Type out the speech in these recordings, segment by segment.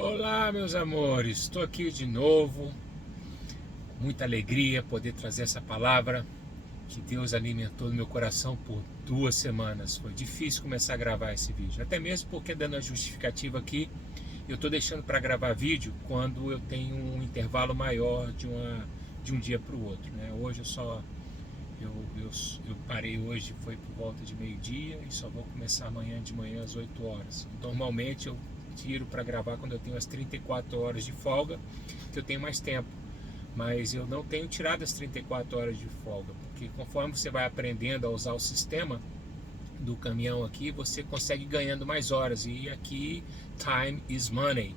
Olá, meus amores, estou aqui de novo, muita alegria poder trazer essa palavra que Deus alimentou no meu coração por 2 semanas. Foi difícil começar a gravar esse vídeo, até mesmo porque, dando a justificativa aqui, eu estou deixando para gravar vídeo quando eu tenho um intervalo maior de um dia para o outro, né? Hoje eu parei hoje, foi por volta de meio-dia e só vou começar amanhã de manhã às 8 horas. Normalmente eu tiro para gravar quando eu tenho as 34 horas de folga, que eu tenho mais tempo. Mas eu não tenho tirado as 34 horas de folga, porque conforme você vai aprendendo a usar o sistema do caminhão aqui, você consegue ganhando mais horas. E aqui, time is money.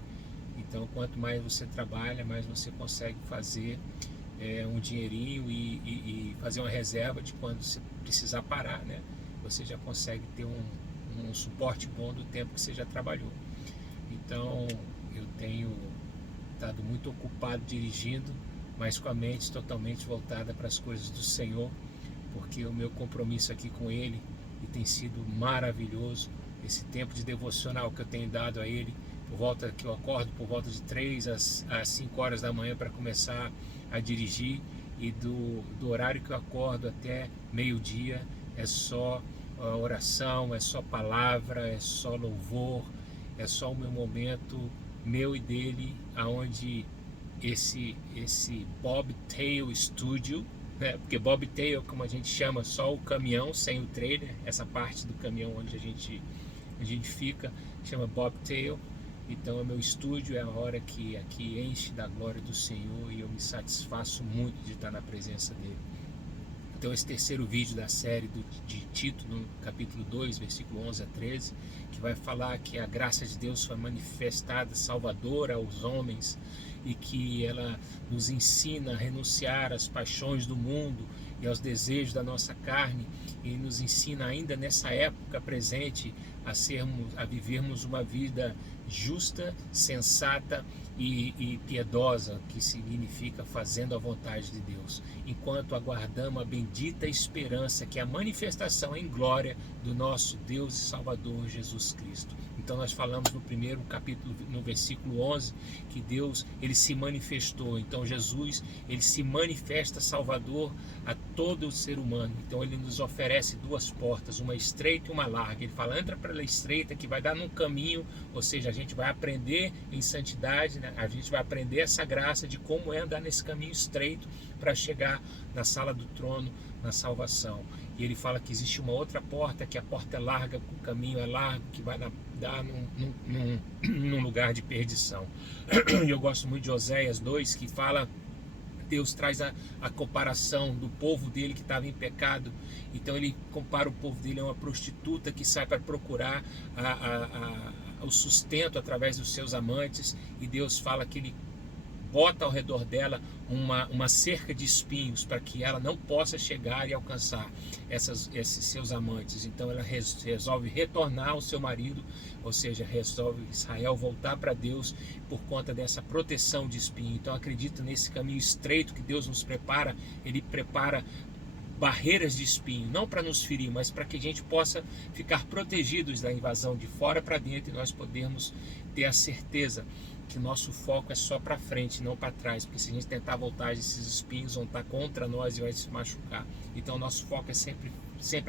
Então, quanto mais você trabalha, mais você consegue fazer um dinheirinho e fazer uma reserva de quando você precisar parar, né? Você já consegue ter um suporte bom do tempo que você já trabalhou. Então, eu tenho estado muito ocupado dirigindo, mas com a mente totalmente voltada para as coisas do Senhor, porque o meu compromisso aqui com Ele tem sido maravilhoso. Esse tempo de devocional que eu tenho dado a Ele, que eu acordo por volta de 3 às 5 horas da manhã para começar a dirigir, e do horário que eu acordo até meio-dia é só oração, é só palavra, é só louvor, é só o meu momento, meu e dele, aonde esse Bobtail Studio, né? Porque Bobtail, como a gente chama, só o caminhão sem o trailer, essa parte do caminhão onde a gente fica, chama Bobtail. Então é meu estúdio, é a hora que aqui enche da glória do Senhor e eu me satisfaço muito de estar na presença dele. Então esse terceiro vídeo da série de Tito, no capítulo 2, versículo 11 a 13, que vai falar que a graça de Deus foi manifestada, salvadora aos homens, e que ela nos ensina a renunciar às paixões do mundo e aos desejos da nossa carne, e nos ensina ainda nessa época presente a vivermos uma vida justa, sensata e piedosa, que significa fazendo a vontade de Deus, enquanto aguardamos a bendita esperança, que é a manifestação em glória do nosso Deus e Salvador Jesus Cristo. Então nós falamos no primeiro capítulo, no versículo 11, que Deus, ele se manifestou. Então Jesus, ele se manifesta Salvador a todo o ser humano. Então ele nos oferece duas portas, uma estreita e uma larga. Ele fala, entra pela estreita, que vai dar num caminho, ou seja, a gente vai aprender em santidade, né? A gente vai aprender essa graça de como é andar nesse caminho estreito para chegar na sala do trono, na salvação. E ele fala que existe uma outra porta, que a porta é larga, o caminho é largo, que vai dar num lugar de perdição. E eu gosto muito de Oséias 2, que fala, Deus traz a comparação do povo dele que estava em pecado. Então ele compara o povo dele a uma prostituta que sai para procurar o sustento através dos seus amantes, e Deus fala que ele bota ao redor dela uma cerca de espinhos para que ela não possa chegar e alcançar esses seus amantes. Então ela resolve retornar ao seu marido, ou seja, resolve Israel voltar para Deus por conta dessa proteção de espinho. Então acredito nesse caminho estreito que Deus nos prepara. Ele prepara barreiras de espinho, não para nos ferir, mas para que a gente possa ficar protegidos da invasão de fora para dentro, e nós podermos ter a certeza que nosso foco é só para frente, não para trás, porque se a gente tentar voltar, esses espinhos vão estar contra nós e vai se machucar. Então nosso foco é sempre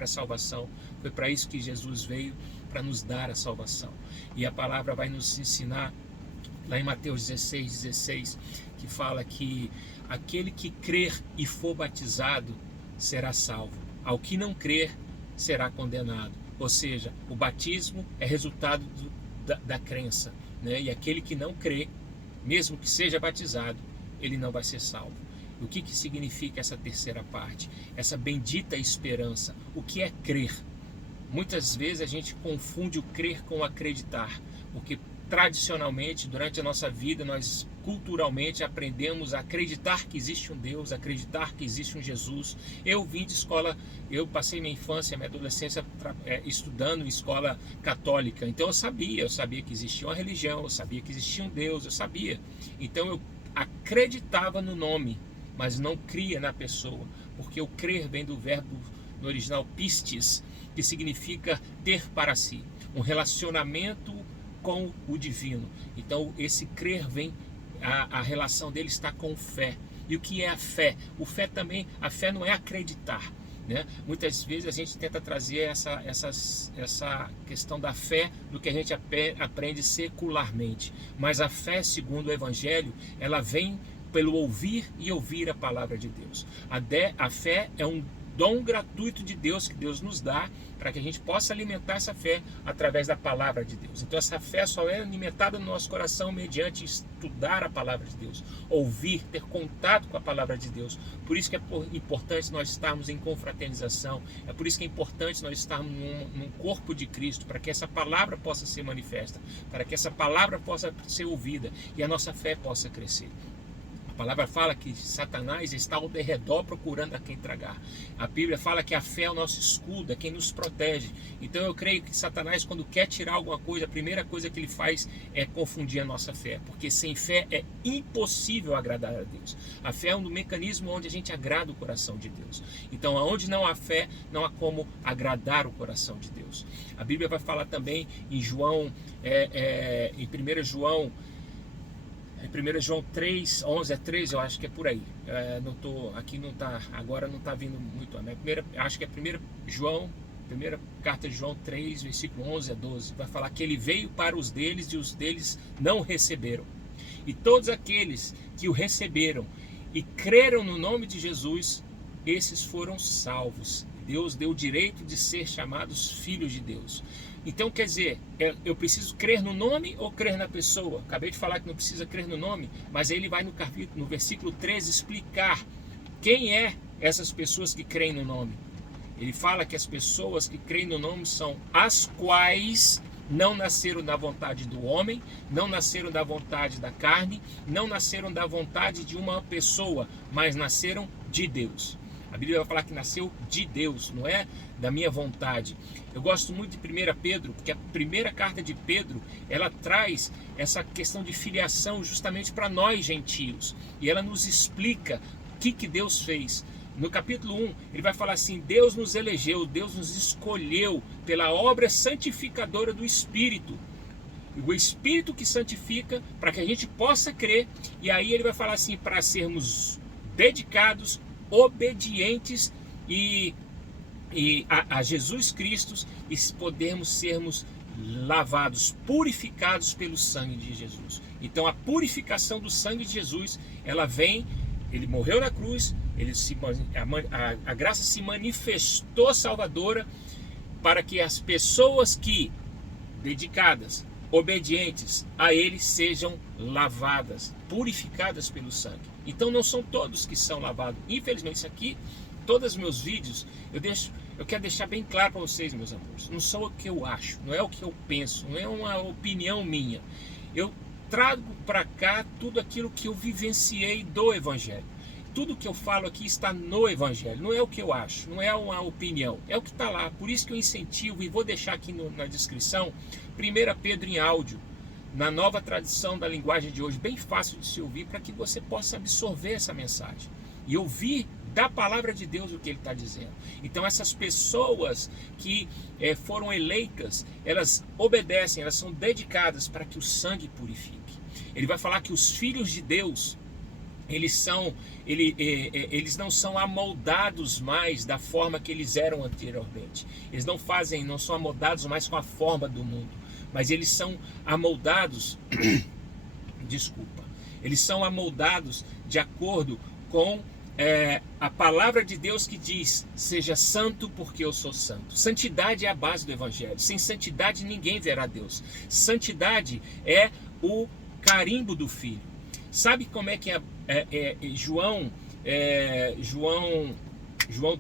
a salvação. Foi para isso que Jesus veio, para nos dar a salvação. E a palavra vai nos ensinar lá em Mateus 16, que fala que aquele que crer e for batizado será salvo, ao que não crer será condenado. Ou seja, o batismo é resultado da crença, né? E aquele que não crê, mesmo que seja batizado, ele não vai ser salvo. O que significa essa terceira parte? Essa bendita esperança. O que é crer? Muitas vezes a gente confunde o crer com o acreditar, porque tradicionalmente, durante a nossa vida, nós culturalmente aprendemos a acreditar que existe um Deus, acreditar que existe um Jesus. Eu vim de escola, eu passei minha infância, minha adolescência estudando em escola católica, então eu sabia que existia uma religião, eu sabia que existia um Deus, eu sabia. Então eu acreditava no nome, mas não cria na pessoa, porque o crer vem do verbo no original pistis, que significa ter para si, um relacionamento com o divino. Então esse crer vem, a relação dele está com fé. E o que é a fé? A fé não é acreditar, né? Muitas vezes a gente tenta trazer essa questão da fé do que a gente aprende secularmente, mas a fé, segundo o Evangelho, ela vem pelo ouvir e ouvir a palavra de Deus. A fé é um dom gratuito de Deus que Deus nos dá para que a gente possa alimentar essa fé através da palavra de Deus. Então essa fé só é alimentada no nosso coração mediante estudar a palavra de Deus, ouvir, ter contato com a palavra de Deus. Por isso que é importante nós estarmos em confraternização, é por isso que é importante nós estarmos num corpo de Cristo, para que essa palavra possa ser manifesta, para que essa palavra possa ser ouvida e a nossa fé possa crescer. A palavra fala que Satanás está ao derredor procurando a quem tragar. A Bíblia fala que a fé é o nosso escudo, é quem nos protege. Então eu creio que Satanás, quando quer tirar alguma coisa, a primeira coisa que ele faz é confundir a nossa fé. Porque sem fé é impossível agradar a Deus. A fé é um mecanismo onde a gente agrada o coração de Deus. Então onde não há fé, não há como agradar o coração de Deus. A Bíblia vai falar também em João, em 1 João 3, 11 a 13, eu acho que é por aí. Aqui não está, agora não está vindo muito. Acho que é 1 João, primeira carta de João 3, versículo 11 a 12. Vai falar que ele veio para os deles e os deles não o receberam. E todos aqueles que o receberam e creram no nome de Jesus, esses foram salvos. Deus deu o direito de ser chamados filhos de Deus. Então, quer dizer, eu preciso crer no nome ou crer na pessoa? Acabei de falar que não precisa crer no nome, mas aí ele vai no versículo 13 explicar quem é essas pessoas que creem no nome. Ele fala que as pessoas que creem no nome são as quais não nasceram da vontade do homem, não nasceram da vontade da carne, não nasceram da vontade de uma pessoa, mas nasceram de Deus. A Bíblia vai falar que nasceu de Deus, não é da minha vontade. Eu gosto muito de 1 Pedro, porque a primeira carta de Pedro, ela traz essa questão de filiação justamente para nós gentios. E ela nos explica o que Deus fez. No capítulo 1, ele vai falar assim: Deus nos elegeu, Deus nos escolheu pela obra santificadora do Espírito. O Espírito que santifica para que a gente possa crer. E aí ele vai falar assim, para sermos dedicados, obedientes a Jesus Cristo e podermos sermos lavados, purificados pelo sangue de Jesus. Então a purificação do sangue de Jesus, ela vem, ele morreu na cruz, a graça se manifestou salvadora para que as pessoas que, dedicadas, obedientes a ele, sejam lavadas, purificadas pelo sangue. Então não são todos que são lavados. Infelizmente isso aqui, todos os meus vídeos, eu quero deixar bem claro para vocês, meus amores. Não sou o que eu acho, não é o que eu penso, não é uma opinião minha. Eu trago para cá tudo aquilo que eu vivenciei do Evangelho. Tudo que eu falo aqui está no Evangelho, não é o que eu acho, não é uma opinião, é o que está lá. Por isso que eu incentivo, e vou deixar aqui na descrição, 1 Pedro em áudio, na nova tradição da linguagem de hoje, bem fácil de se ouvir, para que você possa absorver essa mensagem e ouvir da palavra de Deus o que ele está dizendo. Então essas pessoas que foram eleitas, elas obedecem, elas são dedicadas para que o sangue purifique. Ele vai falar que os filhos de Deus, eles não são amoldados mais da forma que eles eram anteriormente. Eles não são amoldados mais com a forma do mundo, mas eles são amoldados, eles são amoldados de acordo com a palavra de Deus que diz: seja santo porque eu sou santo. Santidade é a base do Evangelho. Sem santidade ninguém verá Deus. Santidade é o carimbo do Filho. Sabe como é que João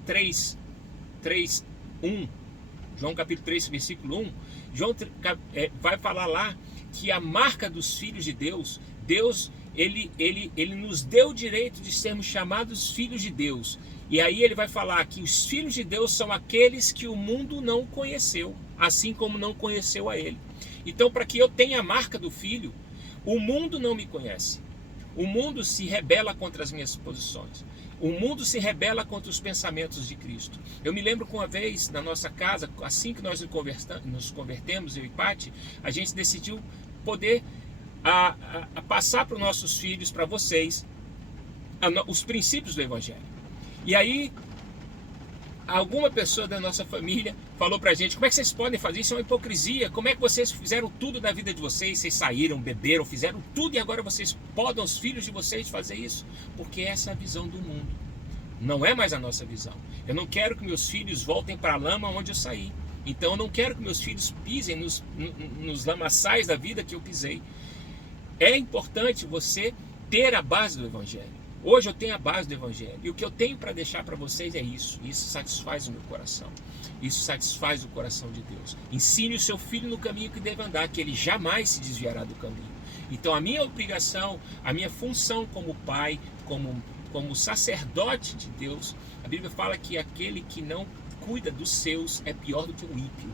3, 1, João capítulo 3, versículo 1, João vai falar lá que a marca dos filhos de Deus, ele nos deu o direito de sermos chamados filhos de Deus. E aí ele vai falar que os filhos de Deus são aqueles que o mundo não conheceu, assim como não conheceu a ele. Então, para que eu tenha a marca do filho, o mundo não me conhece. O mundo se rebela contra as minhas posições. O mundo se rebela contra os pensamentos de Cristo. Eu me lembro que uma vez, na nossa casa, assim que nós nos convertemos, eu e Pati, a gente decidiu poder passar para os nossos filhos, para vocês, os princípios do Evangelho. E aí, alguma pessoa da nossa família falou pra gente: como é que vocês podem fazer isso? É uma hipocrisia. Como é que vocês fizeram tudo da vida de vocês? Vocês saíram, beberam, fizeram tudo e agora vocês podam, os filhos de vocês, fazer isso? Porque essa é a visão do mundo. Não é mais a nossa visão. Eu não quero que meus filhos voltem para a lama onde eu saí. Então eu não quero que meus filhos pisem nos lamaçais da vida que eu pisei. É importante você ter a base do Evangelho. Hoje eu tenho a base do Evangelho. E o que eu tenho para deixar para vocês é isso. Isso satisfaz o meu coração. Isso satisfaz o coração de Deus. Ensine o seu filho no caminho que deve andar, que ele jamais se desviará do caminho. Então a minha obrigação, a minha função como pai, como sacerdote de Deus, a Bíblia fala que aquele que não cuida dos seus é pior do que o ímpio.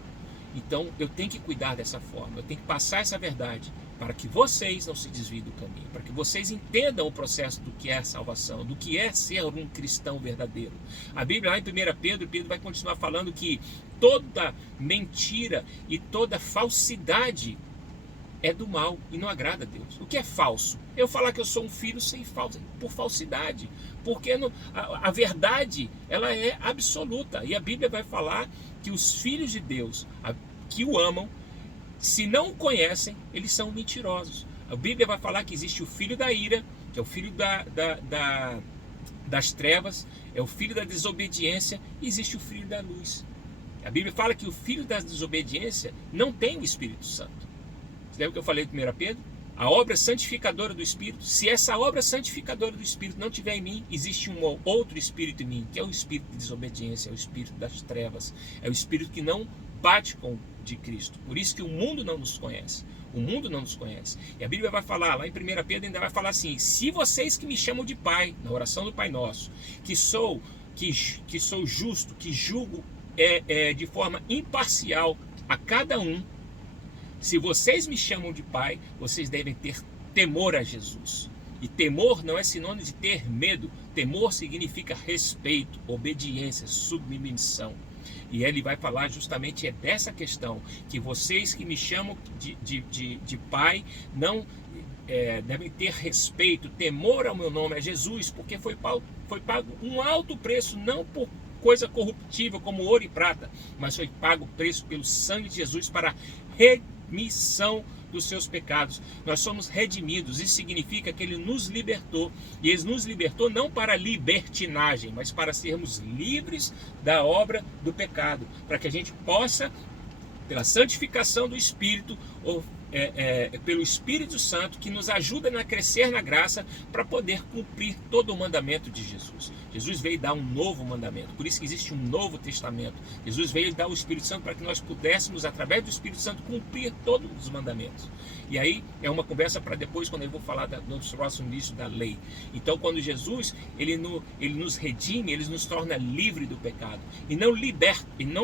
Então eu tenho que cuidar dessa forma. Eu tenho que passar essa verdade para que vocês não se desviem do caminho, para que vocês entendam o processo do que é a salvação, do que é ser um cristão verdadeiro. A Bíblia lá em 1 Pedro vai continuar falando que toda mentira e toda falsidade é do mal e não agrada a Deus. O que é falso? Eu falar que eu sou um filho sem falsa, por falsidade, porque a verdade ela é absoluta, e a Bíblia vai falar que os filhos de Deus que o amam, se não o conhecem, eles são mentirosos. A Bíblia vai falar que existe o filho da ira, que é o filho das trevas, é o filho da desobediência, e existe o filho da luz. A Bíblia fala que o filho da desobediência não tem o Espírito Santo. Você lembra que eu falei em 1 Pedro? A obra santificadora do Espírito. Se essa obra santificadora do Espírito não tiver em mim, existe um outro Espírito em mim, que é o Espírito de desobediência, é o Espírito das trevas, é o Espírito que não bate com o de Cristo. Por isso que o mundo não nos conhece. O mundo não nos conhece. E a Bíblia vai falar, lá em 1 Pedro ainda vai falar assim: se vocês que me chamam de Pai, na oração do Pai Nosso, que sou justo, que julgo de forma imparcial a cada um, se vocês me chamam de Pai, vocês devem ter temor a Jesus. E temor não é sinônimo de ter medo. Temor significa respeito, obediência, submissão. E ele vai falar justamente dessa questão, que vocês que me chamam de Pai não devem ter respeito, temor ao meu nome, a Jesus, porque foi pago um alto preço, não por coisa corruptível como ouro e prata, mas foi pago o preço pelo sangue de Jesus para remissão dos seus pecados. Nós somos redimidos. Isso significa que ele nos libertou, e ele nos libertou não para libertinagem, mas para sermos livres da obra do pecado, para que a gente possa, pela santificação do Espírito, pelo Espírito Santo, que nos ajuda a crescer na graça, para poder cumprir todo o mandamento de Jesus. Jesus veio dar um novo mandamento, por isso que existe um novo testamento. Jesus veio dar o Espírito Santo para que nós pudéssemos, através do Espírito Santo, cumprir todos os mandamentos. E aí é uma conversa para depois, quando eu vou falar no próximo início da lei. Então, quando Jesus ele nos redime, ele nos torna livre do pecado, e não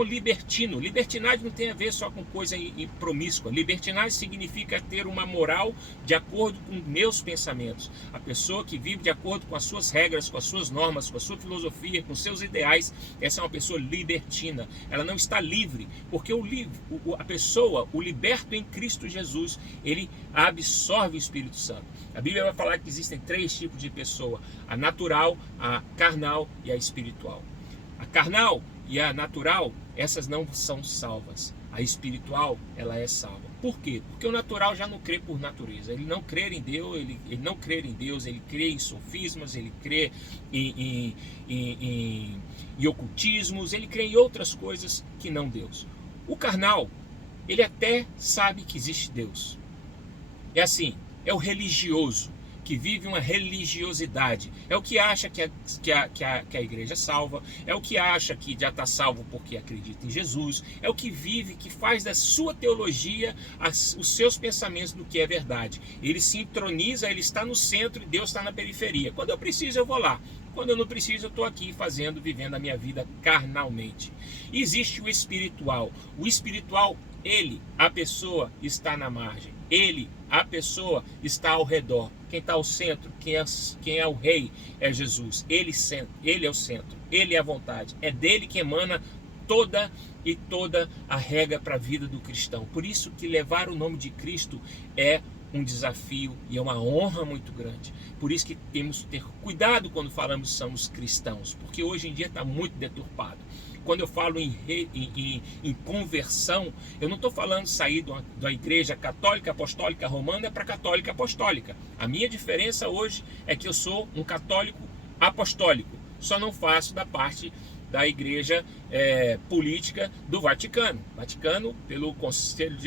libertino. Libertinagem não tem a ver só com coisa promíscua. Libertinagem significa ter uma moral de acordo com meus pensamentos. A pessoa que vive de acordo com as suas regras, com as suas normas, com a sua filosofia, com seus ideais, essa é uma pessoa libertina. Ela não está livre, porque a pessoa, o liberto em Cristo Jesus, ele absorve o Espírito Santo. A Bíblia vai falar que existem 3 tipos de pessoa: a natural, a carnal e a espiritual. A carnal e a natural, essas não são salvas. A espiritual, ela é salva. Por quê? Porque o natural já não crê por natureza. Ele não crê em Deus, ele não crê em Deus, ele crê em sofismas, ele crê em ocultismos, ele crê em outras coisas que não Deus. O carnal, ele até sabe que existe Deus. É assim, é o religioso, que vive uma religiosidade. É o que acha que a igreja salva, é o que acha que já está salvo porque acredita em Jesus, é o que vive, que faz da sua teologia os seus pensamentos do que é verdade. Ele se introniza, ele está no centro e Deus está na periferia. Quando eu preciso, eu vou lá. Quando eu não preciso, eu estou aqui vivendo a minha vida carnalmente. E existe o espiritual. O espiritual, a pessoa está na margem. A pessoa está ao redor. Quem está ao centro, quem é o rei, é Jesus. Ele é o centro, ele é a vontade. É dele que emana toda a regra para a vida do cristão. Por isso que levar o nome de Cristo é um desafio e é uma honra muito grande. Por isso que temos que ter cuidado quando falamos que somos cristãos, porque hoje em dia está muito deturpado. Quando eu falo em conversão, eu não estou falando sair da igreja católica apostólica romana para católica apostólica. A minha diferença hoje é que eu sou um católico apostólico, só não faço da parte da igreja política do Vaticano. O Vaticano, pelo Concílio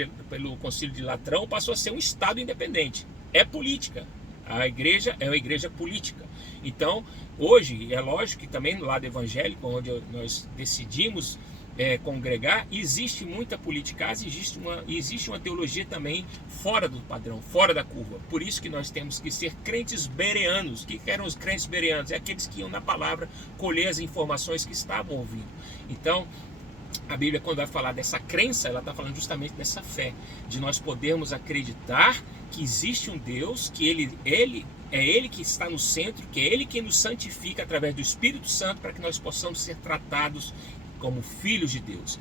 de Latrão, passou a ser um Estado independente. É política. A igreja é uma igreja política. Então, hoje, é lógico que também no lado evangélico, onde nós decidimos congregar, existe muita politicagem, existe uma teologia também fora do padrão, fora da curva. Por isso que nós temos que ser crentes bereanos. O que eram os crentes bereanos? É aqueles que iam na palavra colher as informações que estavam ouvindo. Então, a Bíblia, quando vai falar dessa crença, ela está falando justamente dessa fé, de nós podermos acreditar que existe um Deus, que é Ele que está no centro, que é Ele que nos santifica através do Espírito Santo para que nós possamos ser tratados como filhos de Deus.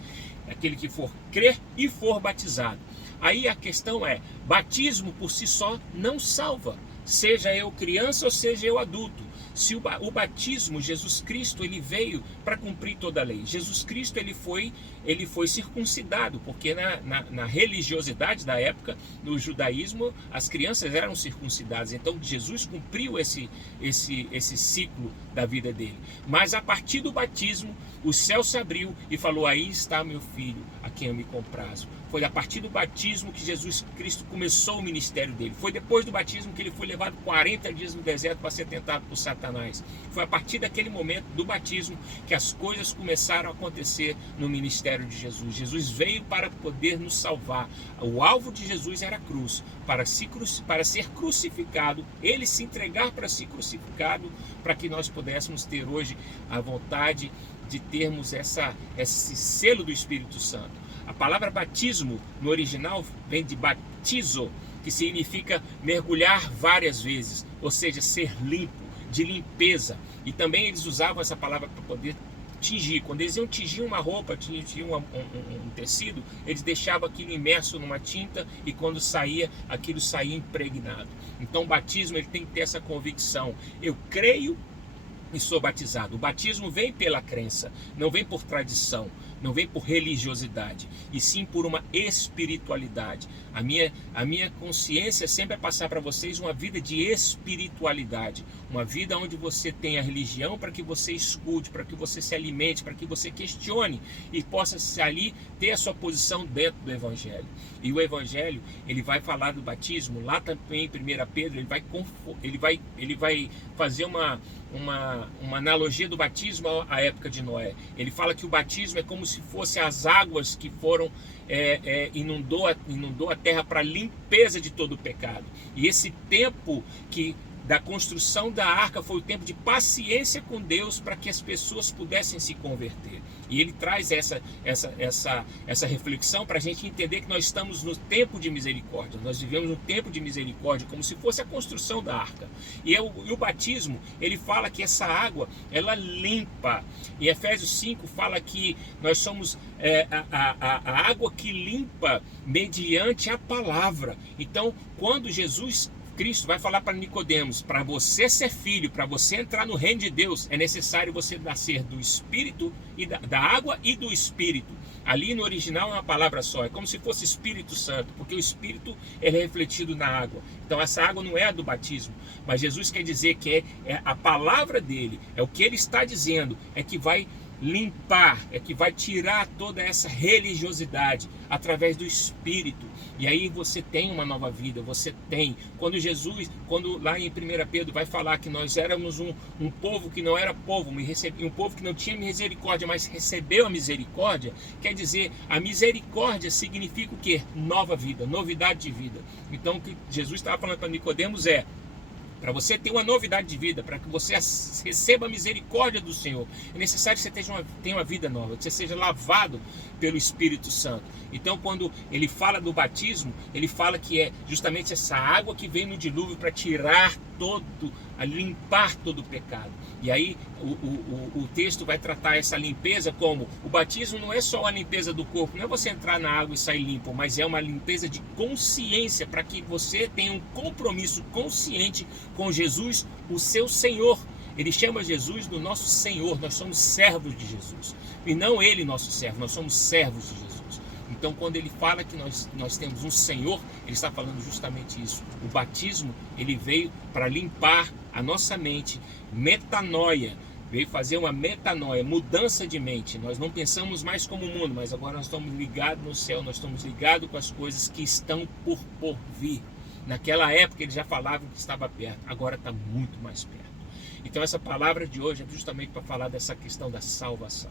Aquele que for crer e for batizado. Aí a questão é, batismo por si só não salva, seja eu criança ou seja eu adulto. Se o batismo, Jesus Cristo, ele veio para cumprir toda a lei. Jesus Cristo, ele foi circuncidado, porque na religiosidade da época, no judaísmo, as crianças eram circuncidadas. Então Jesus cumpriu esse ciclo da vida dele. Mas a partir do batismo, o céu se abriu e falou: aí está meu filho, a quem eu me comprazo. Foi a partir do batismo que Jesus Cristo começou o ministério dele. Foi depois do batismo que ele foi levado 40 dias no deserto para ser tentado por Satanás. Foi a partir daquele momento do batismo que as coisas começaram a acontecer no ministério de Jesus. Jesus veio para poder nos salvar. O alvo de Jesus era a cruz, para ser crucificado, ele se entregar para ser crucificado, para que nós pudéssemos ter hoje a vontade de termos esse selo do Espírito Santo. A palavra batismo no original vem de batizo, que significa mergulhar várias vezes, ou seja, ser limpo, de limpeza. E também eles usavam essa palavra para poder tingir. Quando eles iam tingir uma roupa, tingir um tecido, eles deixavam aquilo imerso numa tinta e quando saía, aquilo saía impregnado. Então o batismo ele tem que ter essa convicção. Eu creio e sou batizado. O batismo vem pela crença, não vem por tradição, não vem por religiosidade, e sim por uma espiritualidade. A minha consciência sempre é passar para vocês uma vida de espiritualidade, uma vida onde você tem a religião para que você escute, para que você se alimente, para que você questione e possa ali ter a sua posição dentro do Evangelho. E o Evangelho, ele vai falar do batismo, lá também em 1 Pedro, ele vai fazer uma analogia do batismo à época de Noé. Ele fala que o batismo é como se fosse as águas que foram inundou a terra para limpeza de todo o pecado. E esse tempo da construção da arca foi o tempo de paciência com Deus para que as pessoas pudessem se converter. E ele traz essa reflexão para a gente entender que nós estamos no tempo de misericórdia. Nós vivemos no tempo de misericórdia, como se fosse a construção da arca. E o batismo, ele fala que essa água, ela limpa. Em Efésios 5 fala que nós somos a água que limpa mediante a palavra. Então, quando Jesus Cristo vai falar para Nicodemos, para você ser filho, para você entrar no reino de Deus, é necessário você nascer do Espírito, e da água e do Espírito. Ali no original é uma palavra só, é como se fosse Espírito Santo, porque o Espírito ele é refletido na água. Então essa água não é a do batismo, mas Jesus quer dizer que é a palavra dele, é o que ele está dizendo, é que vai limpar, é que vai tirar toda essa religiosidade através do Espírito. E aí você tem uma nova vida, você tem. Quando lá em 1 Pedro vai falar que nós éramos um povo que não era povo, um povo que não tinha misericórdia, mas recebeu a misericórdia, quer dizer, a misericórdia significa o quê? Nova vida, novidade de vida. Então o que Jesus estava falando para Nicodemos Para você ter uma novidade de vida, para que você receba a misericórdia do Senhor, é necessário que você tenha uma vida nova, que você seja lavado pelo Espírito Santo. Então, quando ele fala do batismo, ele fala que é justamente essa água que vem no dilúvio para tirar a limpar todo o pecado. E aí o texto vai tratar essa limpeza como: o batismo não é só a limpeza do corpo, não é você entrar na água e sair limpo, mas é uma limpeza de consciência, para que você tenha um compromisso consciente com Jesus, o seu Senhor. Ele chama Jesus do nosso Senhor, nós somos servos de Jesus, e não ele nosso servo, nós somos servos de Jesus. Então, quando ele fala que nós temos um Senhor, ele está falando justamente isso. O batismo, ele veio para limpar a nossa mente, metanoia, veio fazer uma metanoia, mudança de mente. Nós não pensamos mais como o mundo, mas agora nós estamos ligados no céu, nós estamos ligados com as coisas que estão por vir. Naquela época eles já falavam que estava perto, agora está muito mais perto. Então essa palavra de hoje é justamente para falar dessa questão da salvação.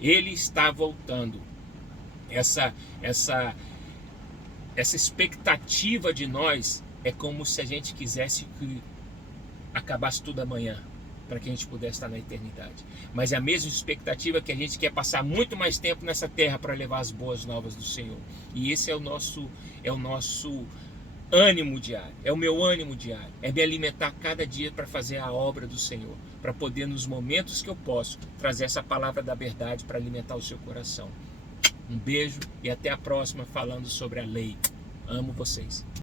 Ele está voltando. Essa expectativa de nós é como se a gente quisesse que acabasse tudo amanhã, para que a gente pudesse estar na eternidade. Mas é a mesma expectativa que a gente quer passar muito mais tempo nessa terra para levar as boas novas do Senhor. E esse é o nosso ânimo diário, é o meu ânimo diário, é me alimentar cada dia para fazer a obra do Senhor, para poder, nos momentos que eu posso, trazer essa palavra da verdade para alimentar o seu coração. Um beijo e até a próxima, falando sobre a lei. Amo vocês.